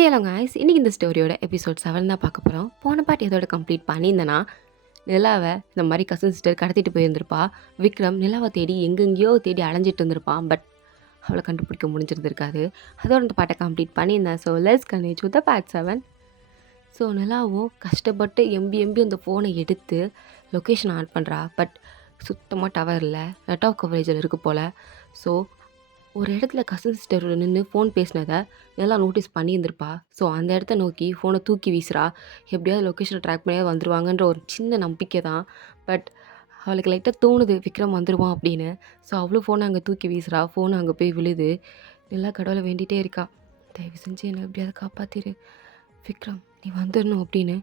Hello guys, இன்னைக்கு இந்த ஸ்டோரியோட episode 7 தான் பார்க்க போகிறோம். போன பார்ட் எதோட கம்ப்ளீட் பண்ணியிருந்தேன்னா, நிலாவை இந்த மாதிரி கசின் சிஸ்டர் கடத்திட்டு போயிருந்திருப்பா. விக்ரம் நிலாவை தேடி எங்கெங்கேயோ தேடி அலைஞ்சிட்டு இருந்திருப்பான். பட் அவளை கண்டுபிடிக்க முடிஞ்சிருந்திருக்காது. அதோட இந்த பாட்டை கம்ப்ளீட் பண்ணியிருந்தேன். So let's continue with the part 7. So நிலாவும் கஷ்டப்பட்டு எம்பி அந்த ஃபோனை எடுத்து லொக்கேஷன் ஆன் பண்ணுறா. பட் சுத்தமாக டவர் இல்லை, நெட்வொர்க் கவரேஜில் இருக்குது போல். ஸோ ஒரு இடத்துல கசின் சிஸ்டர் நின்று ஃபோன் பேசினதை எல்லாம் நோட்டீஸ் பண்ணியிருந்திருப்பா. ஸோ அந்த இடத்த நோக்கி ஃபோனை தூக்கி வீசுறா. எப்படியாவது லொக்கேஷனை ட்ராக் பண்ணியாவது வந்துடுவாங்கன்ற ஒரு சின்ன நம்பிக்கை தான். பட் அவளுக்கு லைட்டாக தோணுது விக்ரம் வந்துடுவான் அப்படின்னு. ஸோ அவ்வளோ ஃபோனை அங்கே தூக்கி வீசுறா. ஃபோனை அங்கே போய் விழுது. நல்லா கடவுளை வேண்டிகிட்டே இருக்கா, தயவு செஞ்சு என்னை எப்படியாவது காப்பாற்றிடு விக்ரம், நீ வந்துடணும் அப்படின்னு.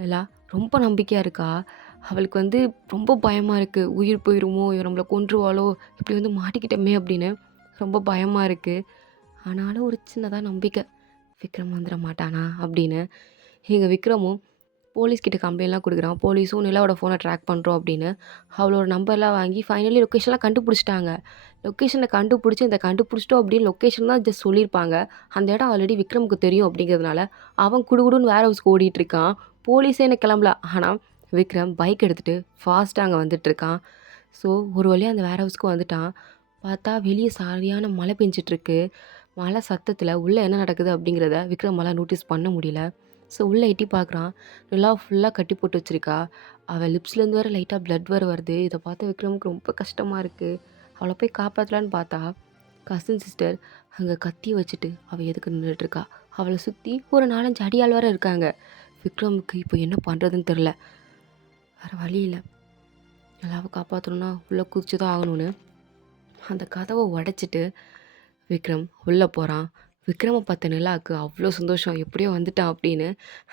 நல்லா ரொம்ப நம்பிக்கையாக இருக்கா. அவளுக்கு ரொம்ப பயமாக இருக்குது. உயிர் போயிடுமோ, நம்மளை கொன்றுவாளோ, இப்படி மாட்டிக்கிட்டோமே அப்படின்னு ரொம்ப பயமாக இருக்குது. ஆனாலும் ஒரு சின்னதாக நம்பிக்கை, விக்ரம் வந்துட மாட்டானா அப்படின்னு. எங்கள் விக்ரமும் போலீஸ்கிட்ட கம்ப்ளைண்ட்லாம் கொடுக்குறான். போலீஸும் நிலாவோட ஃபோனை ட்ராக் பண்ணுறோம் அப்படின்னு அவளோட நம்பர்லாம் வாங்கி ஃபைனலி லொக்கேஷன்லாம் கண்டுபிடிச்சிட்டாங்க. லொக்கேஷனை கண்டுபிடிச்சிட்டோம் அப்படின்னு லொக்கேஷன் தான் ஜஸ்ட் சொல்லியிருப்பாங்க. அந்த இடம் ஆல்ரெடி விக்ரமுக்கு தெரியும் அப்படிங்கிறதுனால அவன் குடுகுடுன்னு வேர் ஹவுஸ்க்கு ஓடிட்டுருக்கான். போலீஸே என்ன கிளம்பல. ஆனால் விக்ரம் பைக் எடுத்துகிட்டு ஃபாஸ்ட்டாக அங்கே வந்துட்டுருக்கான். ஸோ ஒரு வழியாக அந்த வேர் ஹவுஸ்க்கு வந்துட்டான். பார்த்தா வெளியே சரியான மழை பெஞ்சிட்ருக்கு. மழை சத்தத்தில் உள்ளே என்ன நடக்குது அப்படிங்கிறத விக்ரமால் நோட்டீஸ் பண்ண முடியல. ஸோ உள்ளே எட்டி பார்க்குறான். நிலா ஃபுல்லாக கட்டி போட்டு வச்சுருக்கா. அவள் லிப்ஸ்லேருந்து வேறு லைட்டாக ப்ளட் வருது. இதை பார்த்து விக்ரமுக்கு ரொம்ப கஷ்டமாக இருக்குது. அவளை போய் காப்பாற்றலான்னு பார்த்தா கசின் சிஸ்டர் அங்கே கத்தி வச்சுட்டு அவள் எதுக்கு நின்றுட்டுருக்கா. அவளை சுற்றி ஒரு 4-5 அடியாள் வேறு இருக்காங்க. விக்ரமுக்கு இப்போ என்ன பண்ணுறதுன்னு தெரில. வேறு வழி இல்லை, நிலாவை காப்பாற்றணுன்னா உள்ளே குதிச்சு தான் ஆகணும்னு அந்த கதவை உடைச்சிட்டு விக்ரம் உள்ளே போகிறான். விக்ரமை பார்த்த நிலாவுக்கு அவ்வளோ சந்தோஷம், எப்படியோ வந்துட்டான் அப்படின்னு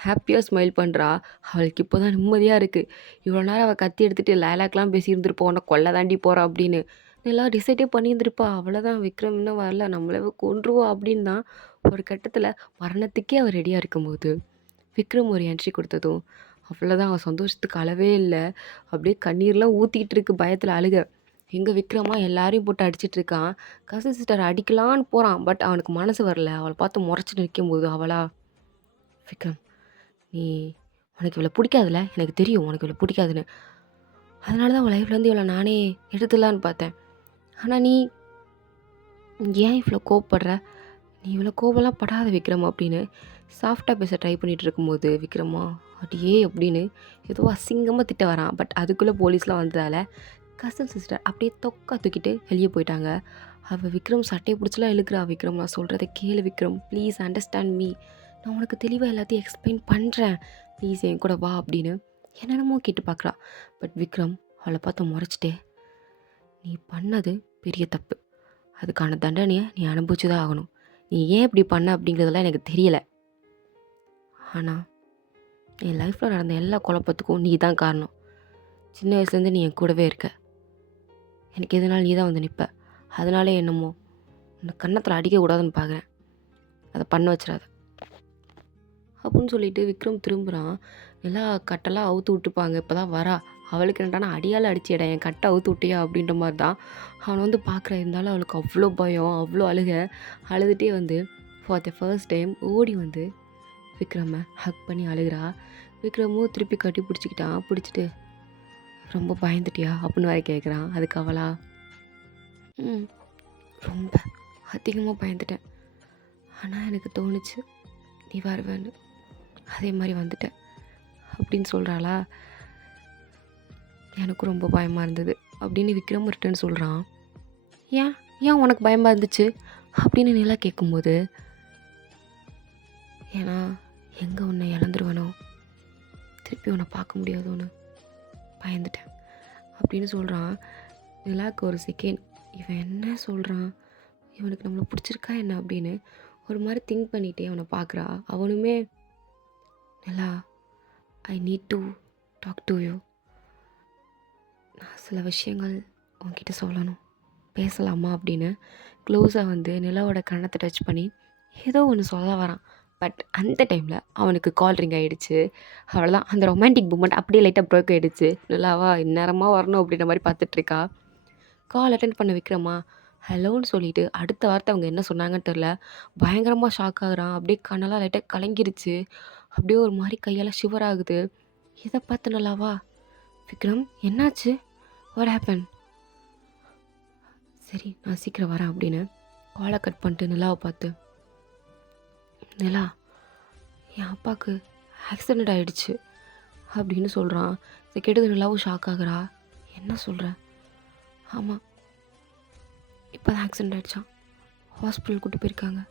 ஹாப்பியாக ஸ்மைல் பண்ணுறா. அவளுக்கு இப்போ தான் நிம்மதியாக இருக்குது. இவ்வளோ நேரம் அவள் கத்தி எடுத்துகிட்டு லைலாக்லாம் பேசியிருந்துருப்போம், உன்னை கொல்ல தாண்டி போகிறான் அப்படின்னு. நிலா டிசைடே பண்ணியிருந்திருப்பா. அவ்வளோதான், விக்ரம் இன்னும் வரல, நம்மளவே கொன்றுவா அப்படின்னு தான். ஒரு கட்டத்தில் மரணத்துக்கே அவள் ரெடியாக இருக்கும்போது விக்ரம் ஒரு என்ட்ரி கொடுத்ததும் அவ்வளோதான், அவன் சந்தோஷத்துக்கு அளவே இல்லை. அப்படியே கண்ணீர்லாம் ஊற்றிக்கிட்டு இருக்கு, பயத்தில் அழுக. எங்கள் விக்ரமா எல்லாரையும் போட்டு அடிச்சிட்ருக்கான். கசின் சிஸ்டர் அடிக்கலான்னு போகிறான். பட் அவனுக்கு மனசு வரல. அவளை பார்த்து முறைச்சிட்டு நிற்கும்போது அவளா, விக்ரம் நீ உனக்கு இவ்வளோ பிடிக்காதுல்ல, எனக்கு தெரியும் உனக்கு இவ்வளோ பிடிக்காதுன்னு. அதனால தான் அவள் லைஃப்லேருந்து இவ்வளோ நானே எடுத்துடலான்னு பார்த்தேன். ஆனால் நீ ஏன் இவ்வளோ கோவப்படுற, நீ இவ்வளோ கோவம்லாம் படாத விக்ரம் அப்படின்னு சாஃப்டாக பேச ட்ரை பண்ணிகிட்டு இருக்கும்போது விக்ரமா அடியே அப்படின்னு ஏதோ அசிங்கமாக திட்ட வரான். பட் அதுக்குள்ளே போலீஸ்லாம் வந்ததால் கசின் சிஸ்டர் அப்படியே தொக்கா தூக்கிட்டு வெளியே போயிட்டாங்க. அவள் விக்ரம் சட்டையை பிடிச்சலாம் இழுக்கிறா. விக்ரம் நான் சொல்கிறத கேளு விக்ரம், ப்ளீஸ் அண்டர்ஸ்டாண்ட் மீ, நான் உனக்கு தெளிவாக எல்லாத்தையும் எக்ஸ்பிளைன் பண்ணுறேன், ப்ளீஸ் என் கூட வா அப்படின்னு என்னென்னமோ கேட்டு பார்க்குறா. பட் விக்ரம் அவளை பார்த்து முறைச்சிட்டே, நீ பண்ணது பெரிய தப்பு, அதுக்கான தண்டனையை நீ அனுபவிச்சு தான் ஆகணும். நீ ஏன் இப்படி பண்ண அப்படிங்கிறதெல்லாம் எனக்கு தெரியலை. ஆனால் என் லைஃப்பில் நடந்த எல்லா குழப்பத்துக்கும் நீ தான் காரணம். சின்ன வயசுலேருந்து நீ என் கூடவே இருக்க. எனக்கு எதுனாலும் நீ தான் வந்து நிற்ப. அதனாலே என்னமோ உன்னை கன்னத்தில் அடிக்கக்கூடாதுன்னு பார்க்குறேன், அதை பண்ண வச்சிடாத அப்படின்னு சொல்லிட்டு விக்ரம் திரும்புகிறான். எல்லா கட்டெல்லாம் அவுத்து விட்டுப்பாங்க, இப்போ தான் வரா. அவளுக்கு என்னடானா அடியால் அடிச்சிடா, என் கட்டை அவுத்து விட்டியா அப்படின்ற மாதிரி தான் அவனை பார்க்குற. இருந்தாலும் அவளுக்கு அவ்வளோ பயம், அவ்வளோ அழுதுகிட்டே ஃபார் த ஃபர்ஸ்ட் டைம் ஓடி விக்ரமை ஹக் பண்ணி அழுகிறா. விக்ரமும் திருப்பி கட்டி பிடிச்சிட்டு ரொம்ப பயந்துட்டியா அப்படின்னு வேறு கேட்குறான். அதுக்கு அவளா, ரொம்ப அதிகமாக பயந்துட்டேன், ஆனால் எனக்கு தோணுச்சு நீ வருவேன்னு, அதே மாதிரி வந்துட்டேன் அப்படின்னு சொல்கிறாளா. எனக்கும் ரொம்ப பயமாக இருந்தது அப்படின்னு விக்ரம் ரிட்டர்ன் சொல்கிறான். ஏன் ஏன் உனக்கு பயமாக இருந்துச்சு அப்படின்னு நிலா கேட்கும்போது, ஏன்னா எங்கே உன்னை இழந்துருவேனோ, திருப்பி உன்னை பார்க்க முடியாதோன்னு பயந்துட்டேன் அப்படின்னு சொல்கிறான். நிலாவுக்கு ஒரு செகண்ட், இவன் என்ன சொல்கிறான், இவனுக்கு நம்மளை பிடிச்சிருக்கா என்ன அப்படின்னு ஒரு மாதிரி திங்க் பண்ணிகிட்டே அவனை பார்க்குறா. அவனுமே, Nila I need to talk to you, நான் சில விஷயங்கள் உன்கிட்ட சொல்லணும், பேசலாமா அப்படின்னு க்ளோஸாக நிலாவோட கண்ணத்தை டச் பண்ணி ஏதோ ஒன்று சொல்ல வரான். பட் அந்த டைமில் அவனுக்கு கால் ரிங் ஆகிடுச்சு. அவ்வளோதான், அந்த ரொமான்டிக் மூமெண்ட் அப்படியே லைட்டாக ப்ரோக் ஆகிடுச்சு. நிலாவா இந்நேரமாக வரணும் அப்படின்ற மாதிரி பார்த்துட்ருக்கா. கால் அட்டென்ட் பண்ண விக்ரமா, ஹலோன்னு சொல்லிட்டு அடுத்த வார்த்தை அவங்க என்ன சொன்னாங்கன்னு தெரில. பயங்கரமா ஷாக் ஆகுறான். அப்படியே கண்ணெல்லாம் லைட்டா கலங்கிருச்சு. அப்படியே ஒரு மாரி கையெல்லாம் ஷிவர் ஆகுது. இத பார்த்து நிலாவா, "விக்ரம் என்னாச்சு? What happen?" "சரி நான் சீக்கிரம் வரேன்" அப்படின்னு கால கட் பண்ணிட்டு நிலாவ பார்த்து, "நிலா என் அப்பாவுக்கு ஆக்சிடென்ட் ஆயிடுச்சு" அப்படின்னு சொல்கிறான். இதை கேட்டது நிலாவும் ஷாக் ஆகுறா. "என்ன சொல்கிற?" "ஆமாம், இப்போ தான் ஆக்சிடென்ட் ஆயிடுச்சான். ஹாஸ்பிட்டல் கூட்டு போயிருக்காங்க."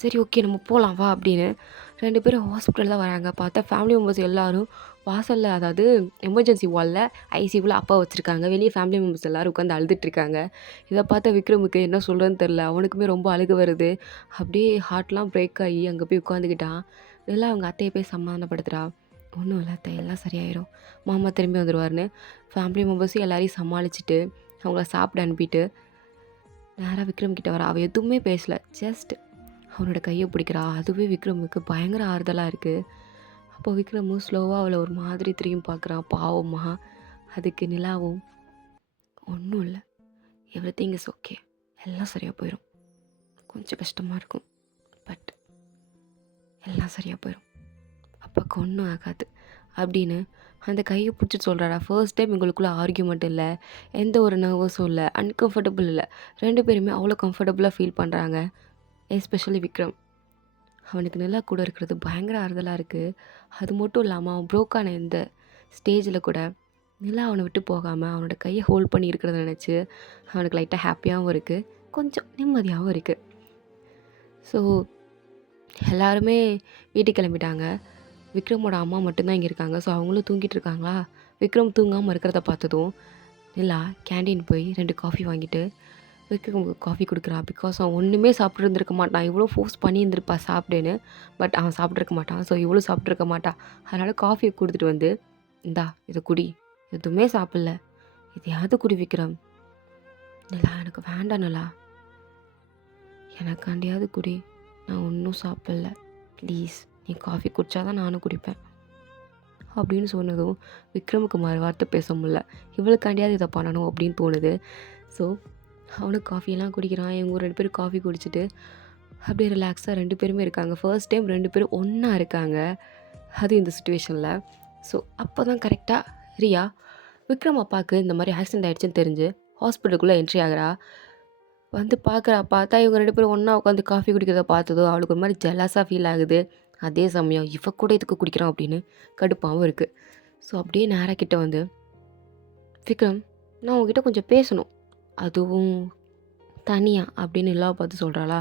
"சரி ஓகே நம்ம போகலாம் வா" அப்படின்னு 2 பேரும் ஹாஸ்பிட்டல் தான் வராங்க. பார்த்தா ஃபேமிலி மெம்பர்ஸ் எல்லாரும் வாசலில், அதாவது எமர்ஜென்சி வார்டில் ஐசியூவில் அப்பா வச்சுருக்காங்க. வெளியே ஃபேமிலி மெம்பர்ஸ் எல்லோரும் உட்காந்து அழுதுட்ருக்காங்க. இதை பார்த்தா விக்ரமுக்கு என்ன சொல்கிறேன்னு தெரில. அவனுக்குமே ரொம்ப அழுக வருது. அப்படியே ஹார்ட்லாம் பிரேக் ஆகி அங்கே போய் உட்காந்துக்கிட்டான். இதெல்லாம் அவங்க அத்தையை போய் சமாதானப்படுத்துகிறா. "ஒன்றும் இல்லை அத்தை, எல்லாம் சரியாயிடும். மாமா திரும்பி வந்துடுவார்னு" ஃபேமிலி மெம்பர்ஸையும் எல்லாரையும் சமாளிச்சுட்டு அவங்கள சாப்பிட அனுப்பிட்டு நேராக விக்ரம் கிட்ட வரா. அவள் எதுவுமே பேசலை, ஜஸ்ட் அவனோட கையை பிடிக்கிறா. அதுவே விக்ரமுக்கு பயங்கர ஆறுதலாக இருக்குது. அப்போ விக்ரமும் ஸ்லோவாக அவளை ஒரு மாதிரி திரும்பி பார்க்குறான், பாவமா. அதுக்கு நிலாவும், "ஒன்றும் இல்லை, எவ்ரிதிங் இஸ் ஓகே, எல்லாம் சரியாக போயிடும். கொஞ்சம் கஷ்டமாக இருக்கும், பட் எல்லாம் சரியாக போயிடும். அப்பாவுக்கு ஒன்றும் ஆகாது" அப்படின்னு அந்த கையை பிடிச்சிட்டு சொல்கிறாடா. ஃபர்ஸ்ட் டைம் எங்களுக்குள்ளே ஆர்கியூமெண்ட் இல்லை, எந்த ஒரு நர்வஸும் இல்லை, அன்கம்ஃபர்டபுள் இல்லை. 2 பேருமே அவ்வளோ கம்ஃபர்டபுளாக ஃபீல் பண்ணுறாங்க. எஸ்பெஷலி விக்ரம். அவனுக்கு நிலா கூட இருக்கிறது பயங்கர ஆறுதலாக இருக்குது. அது மட்டும் இல்லாமல் அவன் ப்ரோக்கான இந்த ஸ்டேஜில் கூட நிலா அவனை விட்டு போகாமல் அவனோட கையை ஹோல்ட் பண்ணி இருக்கிறத நினச்சி அவனுக்கு லைட்டாக ஹாப்பியாகவும் இருக்குது, கொஞ்சம் நிம்மதியாகவும் இருக்குது. ஸோ எல்லாருமே வீட்டுக்கு கிளம்பிட்டாங்க. விக்ரமோட அம்மா மட்டும்தான் இங்கே இருக்காங்க. ஸோ அவங்களும் தூங்கிட்டு இருக்காங்களா. விக்ரம் தூங்காமல் இருக்கிறத பார்த்ததும் நிலா கேண்டீன் போய் 2 காஃபி வாங்கிட்டு விக்ரமுக்கு காஃபி கொடுக்குறா. பிகாஸ் அவன் ஒன்றுமே சாப்பிட்டு இருந்திருக்க மாட்டான். இவ்வளோ ஃபோர்ஸ் பண்ணியிருந்திருப்பா சாப்பிடுன்னு. பட் அவன் சாப்பிட்ருக்க மாட்டான். ஸோ இவ்வளோ சாப்பிட்ருக்க மாட்டான். அதனால் காஃபியை கொடுத்துட்டு வந்து, "இந்தா இதை குடி, எதுவுமே சாப்பிடல, இதையாவது குடி விக்ரம்." "நிலா எனக்கு வேண்டாம் நிலா, எனக்காண்டியாவது குடி, நான் ஒன்றும் சாப்பிடல, ப்ளீஸ் நீ காஃபி குடித்தா தான் நானும் குடிப்பேன்" அப்படின்னு சொன்னதும் விக்ரமுக்கு மறு வார்த்தை பேச முடியல. இவளுக்காண்டியாவது இதை பண்ணணும் அப்படின்னு தோணுது. ஸோ அவனுக்கு காஃபியெல்லாம் குடிக்கிறான். இவங்க 2 பேரும் காஃபி குடிச்சிட்டு அப்படியே ரிலாக்ஸாக 2 பேருமே இருக்காங்க. ஃபர்ஸ்ட் டைம் 2 பேரும் ஒன்றா இருக்காங்க, அது இந்த சுச்சுவேஷனில். ஸோ அப்போ தான் கரெக்டாக ரியா விக்ரம் அப்பாவுக்கு இந்த மாதிரி ஆக்சிடென்ட் ஆகிடுச்சின்னு தெரிஞ்சு ஹாஸ்பிட்டலுக்குள்ளே என்ட்ரி ஆகிறா. வந்து பார்க்குறா. பார்த்தா இவங்க 2 பேரும் ஒன்றா உட்காந்து காஃபி குடிக்கிறத பார்த்ததும் அவளுக்கு ஒரு மாதிரி ஜெலஸாக ஃபீல் ஆகுது. அதே சமயம் இவ கூட இதுக்கு குடிக்கிறான் அப்படின்னு கடுப்பாகவும் இருக்குது. ஸோ அப்படியே நேராக கிட்ட வந்து, "விக்ரம், நான் உங்ககிட்ட கொஞ்சம் பேசணும், அதுவும் தனியா" அப்படின்னு நிலாவை பார்த்து சொல்கிறாளா.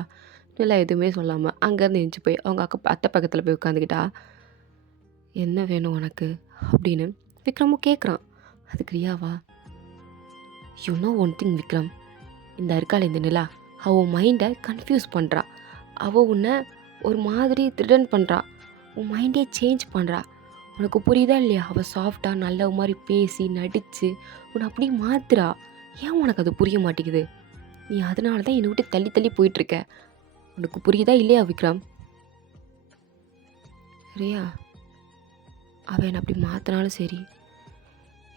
நிலா எதுவுமே சொல்லாமல் அங்கேருந்து எந்திச்சு போய் அவங்க அத்தை பக்கத்தில் போய் உட்காந்துக்கிட்டா. "என்ன வேணும் உனக்கு?" அப்படின்னு விக்ரமும் கேட்குறான். அதுக்கு ரியாவா, "you know one thing Vikram, இந்த இருக்காள் இந்த நிலா, அவள் மைண்டை கன்ஃபியூஸ் பண்ணுறா. அவள் உன்னை ஒரு மாதிரி த்ரிட்டன் பண்ணுறா, உன் மைண்டே சேஞ்ச் பண்ணுறா. உனக்கு புரியுதா இல்லையா? அவள் சாஃப்டாக நல்ல மாதிரி பேசி நடித்து உன்னை அப்படியே மாத்துறா. ஏன் உனக்கு அது புரிய மாட்டேங்குது? நீ அதனால தான் என்னை விட்டு தள்ளி தள்ளி போயிட்டுருக்க. உனக்கு புரியுதா இல்லையா விக்ரம்?" "ரியா, அவள் என்னை அப்படி மாற்றினாலும் சரி,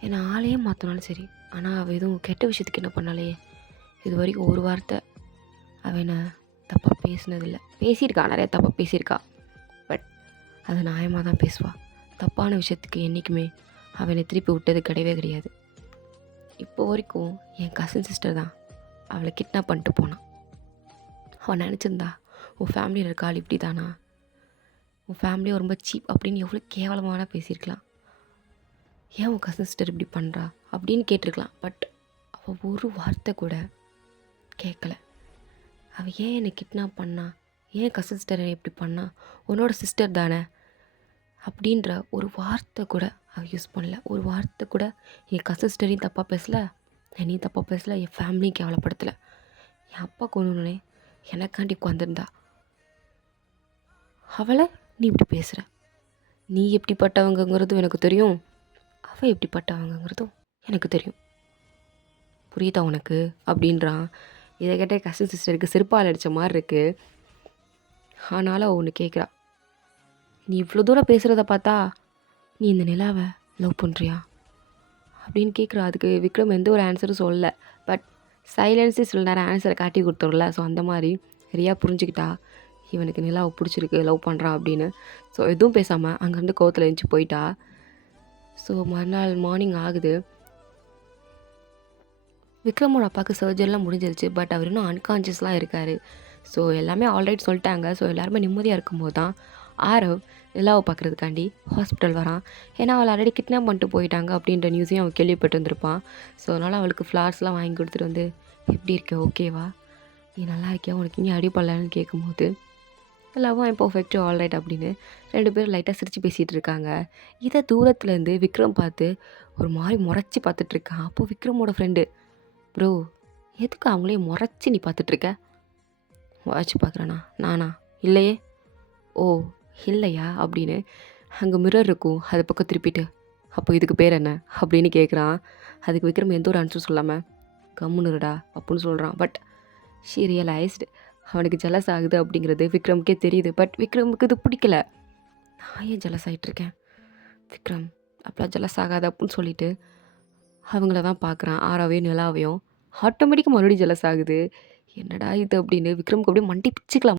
என்னை ஆளையே மாற்றினாலும் சரி, ஆனால் அவள் எதுவும் கெட்ட விஷயத்துக்கு என்ன பண்ணாலையே. இது வரைக்கும் ஒரு வார்த்தை அவள் என்னை தப்பாக பேசினதில்லை. பேசியிருக்கா, நிறைய தப்பாக பேசியிருக்கா, பட் அது நியாயமாக தான் பேசுவாள். தப்பான விஷயத்துக்கு என்றைக்குமே அவள் என்னை திருப்பி விட்டது கிடையவே கிடையாது. இப்போ வரைக்கும் என் கசின் சிஸ்டர் தான் அவளை கிட்னாப் பண்ணிட்டு போனான். அவன் நினச்சிருந்தா உன் ஃபேமிலியில் இருக்க ஆள் இப்படி தானா, உன் ஃபேமிலியை ரொம்ப சீப் அப்படின்னு எவ்வளோ கேவலமான பேசியிருக்கலாம். ஏன் உன் கசின் சிஸ்டர் இப்படி பண்ணுறா அப்படின்னு கேட்டிருக்கலாம். பட் அவள் ஒரு வார்த்தை கூட கேட்கல. அவள் ஏன் என்னை கிட்னாப் பண்ணா, ஏன் கசின் சிஸ்டர் என்னை இப்படி பண்ணா, உன்னோட சிஸ்டர் தானே அப்படின்ற ஒரு வார்த்தை கூட அவள் யூஸ் பண்ணல. ஒரு வார்த்தை கூட என் கசின் சிஸ்டரையும் தப்பாக பேசலை, என்னையும் தப்பாக பேசலை, என் ஃபேமிலியும் கேவலப்படுத்தலை. என் அப்பா கொண்டுனே எனக்காண்டி உட்காந்துருந்தா. அவளை நீ இப்படி பேசுகிற, நீ எப்படிப்பட்டவங்கிறதும் எனக்கு தெரியும், அவள் எப்படிப்பட்டவங்கிறதும் எனக்கு தெரியும், புரியுதா உனக்கு அப்படின்றான். இதை கேட்ட கசின் சிஸ்டருக்கு செருப்பால் அடித்த மாதிரி இருக்குது. ஆனாலும் அவள் ஒன்று கேட்குறா, "நீ இவ்வளோ தூரம் பேசுகிறத பார்த்தா நீ இந்த நிலாவை லவ் பண்ணுறியா?" அப்படின்னு கேட்குறா. அதுக்கு விக்ரம் எந்த ஒரு ஆன்சரும் சொல்லலை. பட் சைலன்ஸே சில நேரம் ஆன்சரை காட்டி கொடுத்துரும்ல. ஸோ அந்த மாதிரி ரியா புரிஞ்சுக்கிட்டா இவனுக்கு நிலாவை பிடிச்சிருக்கு, லவ் பண்ணுறான் அப்படின்னு. ஸோ எதுவும் பேசாமல் அங்கேருந்து கோவத்தில் எழுந்துச்சி போயிட்டா. ஸோ மறுநாள் மார்னிங் ஆகுது. விக்ரமோட அப்பாவுக்கு சர்ஜரிலாம் முடிஞ்சிருச்சு. பட் அவர் இன்னும் அன்கான்ஷியஸ்லாம் இருக்கார். ஸோ எல்லாமே ஆல்ரைட் சொல்லிட்டாங்க. ஸோ எல்லாருமே நிம்மதியாக இருக்கும்போது தான் ஆரவ் நிலாவை பார்க்குறதுக்காண்டி ஹாஸ்பிட்டல் வரான். ஏன்னா அவளை ஆல்ரெடி கிட்னாப் பண்ணிட்டு போயிட்டாங்க அப்படின்ற நியூஸையும் அவன் கேள்விப்பட்டு வந்திருப்பான். ஸோ அதனால் அவளுக்கு ஃப்ளார்ஸ்லாம் வாங்கி கொடுத்துட்டு வந்து, எப்படி இருக்க, ஓகேவா, நீ நல்லா இருக்கியா, உனக்கு இங்கே அடிப்படலன்னு கேட்கும்போது எல்லாவும் ஐம் பர்ஃபெக்ட் ஆல்ரைட் அப்படின்னு 2 பேரும் லைட்டாக சிரித்து பேசிகிட்டு இருக்காங்க. இதை தூரத்துலேருந்து விக்ரம் பார்த்து ஒரு மாதிரி முறைச்சி பார்த்துட்ருக்கான். அப்போது விக்ரமோட ஃப்ரெண்டு, ப்ரோ எதுக்கு அவங்களே முறைச்சி நீ பார்த்துட்ருக்க? முறைச்சி பார்க்குறேண்ணா நானா? இல்லையே. ஓ இல்லையா அப்படின்னு அங்கே மிரர் இருக்கும், அதை பக்கம் திருப்பிட்டு, அப்போ இதுக்கு பேர் என்ன அப்படின்னு கேட்குறான். அதுக்கு விக்ரம் எந்த ஒரு ஆன்சரும் சொல்லாமல் கம்முன்னுடா அப்படின்னு சொல்கிறான். பட் ஷீ ரியலைஸ்டு அவனுக்கு ஜெலஸ் ஆகுது அப்படிங்கிறது விக்ரமுக்கே தெரியுது. பட் விக்ரமுக்கு இது பிடிக்கல. நான் ஏன் ஜெலஸ் ஆகிட்டுருக்கேன், விக்ரம் அப்போலாம் ஜெலஸ் ஆகாது அப்படின்னு சொல்லிட்டு அவங்கள தான் பார்க்குறான், ஆராவையும் நிலாவையும். ஆட்டோமேட்டிக்காக மறுபடியும் ஜெலஸ் ஆகுது. என்னடா இது அப்படின்னு விக்ரமுக்கு அப்படியே மண்டி பிச்சுக்கலாம்.